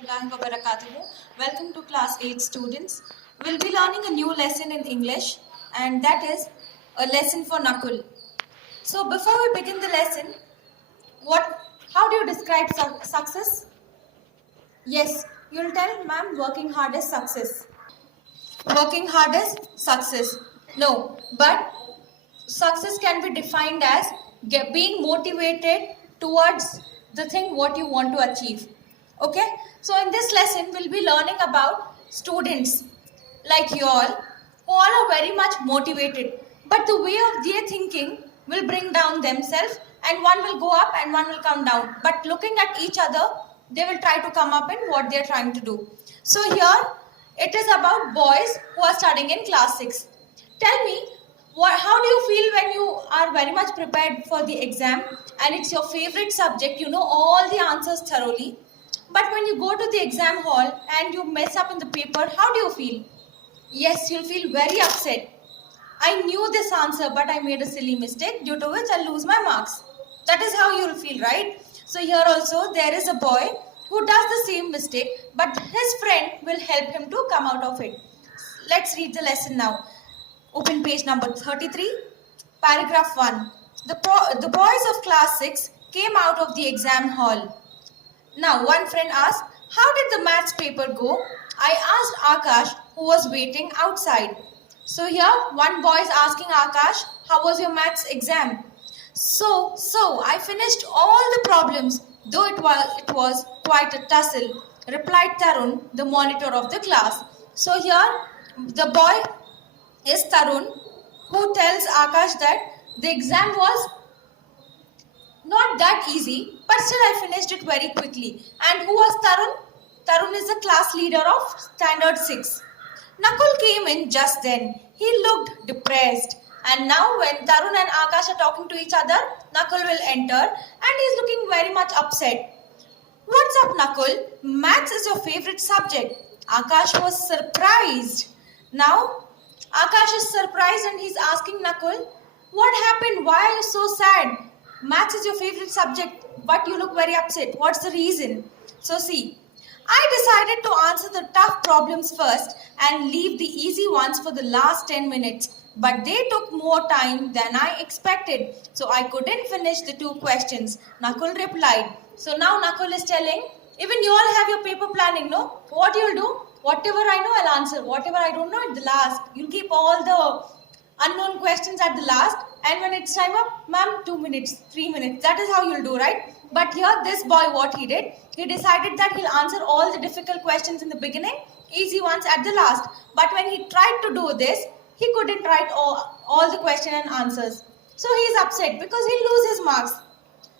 Warahmatullahi wabarakatuh. Welcome to class 8 students. We'll be learning a new lesson in English, and that is a lesson for Nakul. So before we begin the lesson, how do you describe success? Yes, you'll tell ma'am working hard is success. Working hard is success. No, but success can be defined as being motivated towards the thing what you want to achieve. Okay, so in this lesson we'll be learning about students like you all who all are very much motivated, but the way of their thinking will bring down themselves, and one will go up and one will come down, but looking at each other they will try to come up in what they are trying to do. So here it is about boys who are studying in class 6. Tell me, how do you feel when you are very much prepared for the exam and it's your favorite subject, you know all the answers thoroughly, but when you go to the exam hall and you mess up in the paper, how do you feel? Yes, you'll feel very upset. I knew this answer, but I made a silly mistake due to which I'll lose my marks. That is how you'll feel, right? So here also there is a boy who does the same mistake, but his friend will help him to come out of it. Let's read the lesson now. Open page number 33, paragraph 1. The boys of class 6 came out of the exam hall. Now one friend asked, how did the maths paper go? I asked Akash, who was waiting outside. So here one boy is asking Akash, how was your maths exam? So I finished all the problems, though it was quite a tussle, replied Tarun, the monitor of the class. So here the boy is Tarun, who tells Akash that the exam was not that easy, but still I finished it very quickly. And who was Tarun? Tarun is the class leader of standard 6. Nakul came in just then. He looked depressed. And now when Tarun and Akash are talking to each other, Nakul will enter and he is looking very much upset. What's up, Nakul? Maths is your favorite subject. Akash was surprised. Now, Akash is surprised and he's asking Nakul, what happened? Why are you so sad? Maths is your favorite subject, but you look very upset. What's the reason? So see, I decided to answer the tough problems first and leave the easy ones for the last 10 minutes. But they took more time than I expected, so I couldn't finish the 2 questions. Nakul replied. So now Nakul is telling, even you all have your paper planning, no? What you'll do? Whatever I know, I'll answer. Whatever I don't know, at the last. You'll keep all the unknown questions at the last. And when it's time up, ma'am, 2 minutes, 3 minutes. That is how you'll do, right? But here, this boy, what he did, he decided that he'll answer all the difficult questions in the beginning, easy ones at the last. But when he tried to do this, he couldn't write all the question and answers. So he's upset because he'll lose his marks.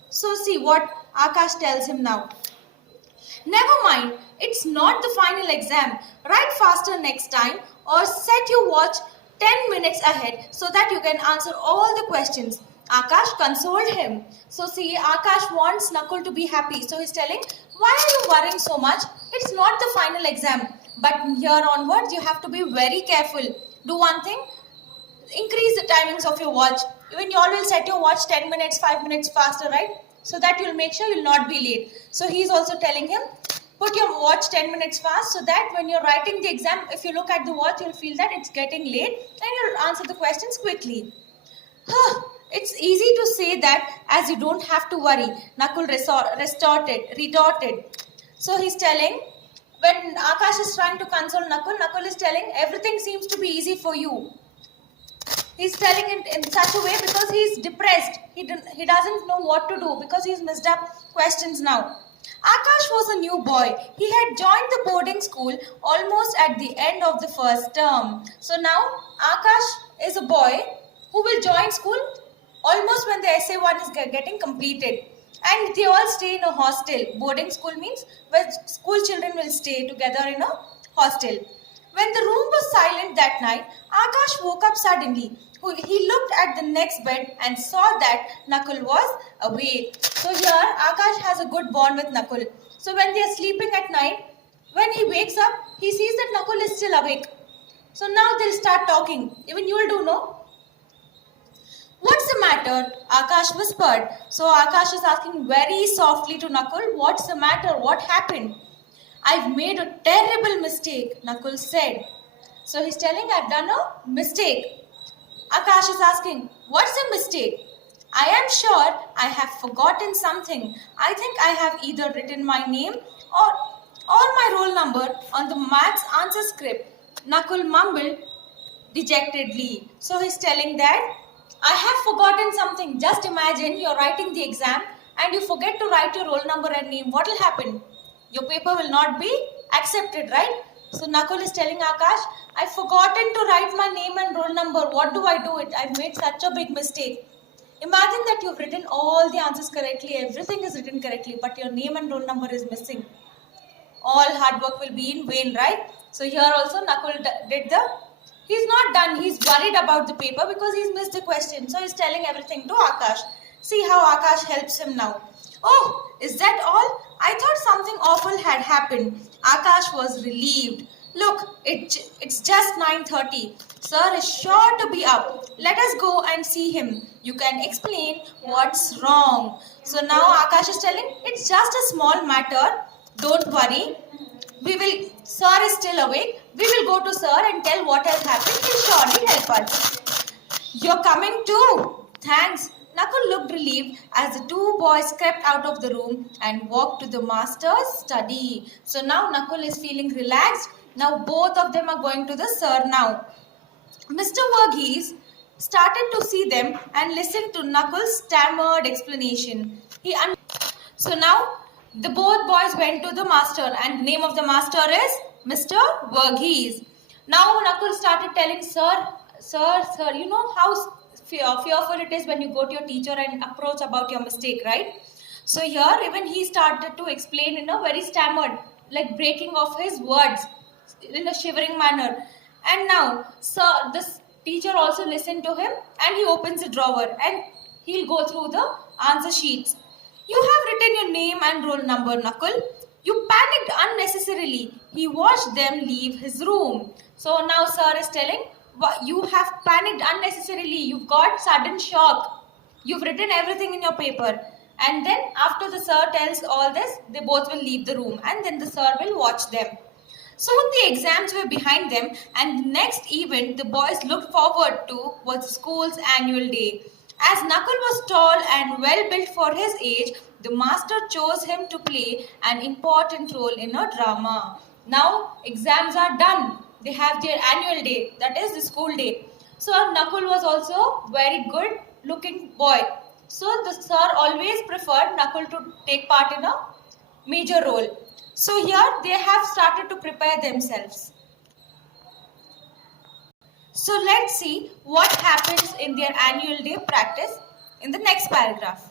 So see what Akash tells him now. Never mind, it's not the final exam. Write faster next time or set your watch 10 minutes ahead so that you can answer all the questions. Akash consoled him. So see, Akash wants Nakul to be happy. So he's telling, why are you worrying so much? It's not the final exam. But here onwards, you have to be very careful. Do one thing, increase the timings of your watch. Even you all will set your watch 10 minutes, 5 minutes faster, right? So that you'll make sure you'll not be late. So he's also telling him, put your watch 10 minutes fast so that when you're writing the exam, if you look at the watch, you'll feel that it's getting late and you'll answer the questions quickly. It's easy to say that as you don't have to worry, Nakul retorted. So he's telling, when Akash is trying to console Nakul, Nakul is telling, everything seems to be easy for you. He's telling it in such a way because he's depressed. He doesn't know what to do because he's messed up questions now. Akash was a new boy. He had joined the boarding school almost at the end of the first term. So now Akash is a boy who will join school almost when the SA1 is getting completed. And they all stay in a hostel. Boarding school means where school children will stay together in a hostel. When the room was silent that night, Akash woke up suddenly. He looked at the next bed and saw that Nakul was awake. So here, Akash has a good bond with Nakul. So when they are sleeping at night, when he wakes up, he sees that Nakul is still awake. So now they'll start talking. Even you will do, no? What's the matter? Akash whispered. So Akash is asking very softly to Nakul, what's the matter? What happened? I've made a terrible mistake, Nakul said. So he's telling, I've done a mistake. Akash is asking, what's the mistake? I am sure I have forgotten something. I think I have either written my name or my roll number on the maths answer script. Nakul mumbled dejectedly. So he's telling that I have forgotten something. Just imagine you're writing the exam and you forget to write your roll number and name. What will happen? Your paper will not be accepted, right? So Nakul is telling Akash, I've forgotten to write my name and roll number. What do I do? I've made such a big mistake. Imagine that you've written all the answers correctly, everything is written correctly, but your name and roll number is missing. All hard work will be in vain, right? So here also Nakul he's not done, he's worried about the paper because he's missed the question. So he's telling everything to Akash. See how Akash helps him now. Oh, is that all? I thought something awful had happened. Akash was relieved. Look, it's just 9:30. Sir is sure to be up. Let us go and see him. You can explain what's wrong. So now Akash is telling, it's just a small matter. Don't worry. Sir is still awake. We will go to sir and tell what has happened. He'll surely help us. You're coming too. Thanks. Nakul looked relieved as the two boys crept out of the room and walked to the master's study. So now Nakul is feeling relaxed. Now both of them are going to the sir now. Mr. Verghese started to see them and listened to Nakul's stammered explanation. So now the both boys went to the master and the name of the master is Mr. Verghese. Now Nakul started telling sir, you know how fearful it is when you go to your teacher and approach about your mistake, right? So here even he started to explain in a very stammered, like breaking off his words in a shivering manner. And now this teacher also listened to him and he opens a drawer and he'll go through the answer sheets. You have written your name and roll number, Nakul. You panicked unnecessarily. He watched them leave his room. So now sir is telling, you have panicked unnecessarily. You've got sudden shock. You've written everything in your paper. And then after the sir tells all this, they both will leave the room and then the sir will watch them. Soon the exams were behind them and the next event the boys looked forward to was the school's annual day. As Nakul was tall and well built for his age, the master chose him to play an important role in a drama. Now exams are done. They have their annual day, that is the school day. So Nakul was also very good looking boy. So the sir always preferred Nakul to take part in a major role. So here they have started to prepare themselves. So let's see what happens in their annual day practice in the next paragraph.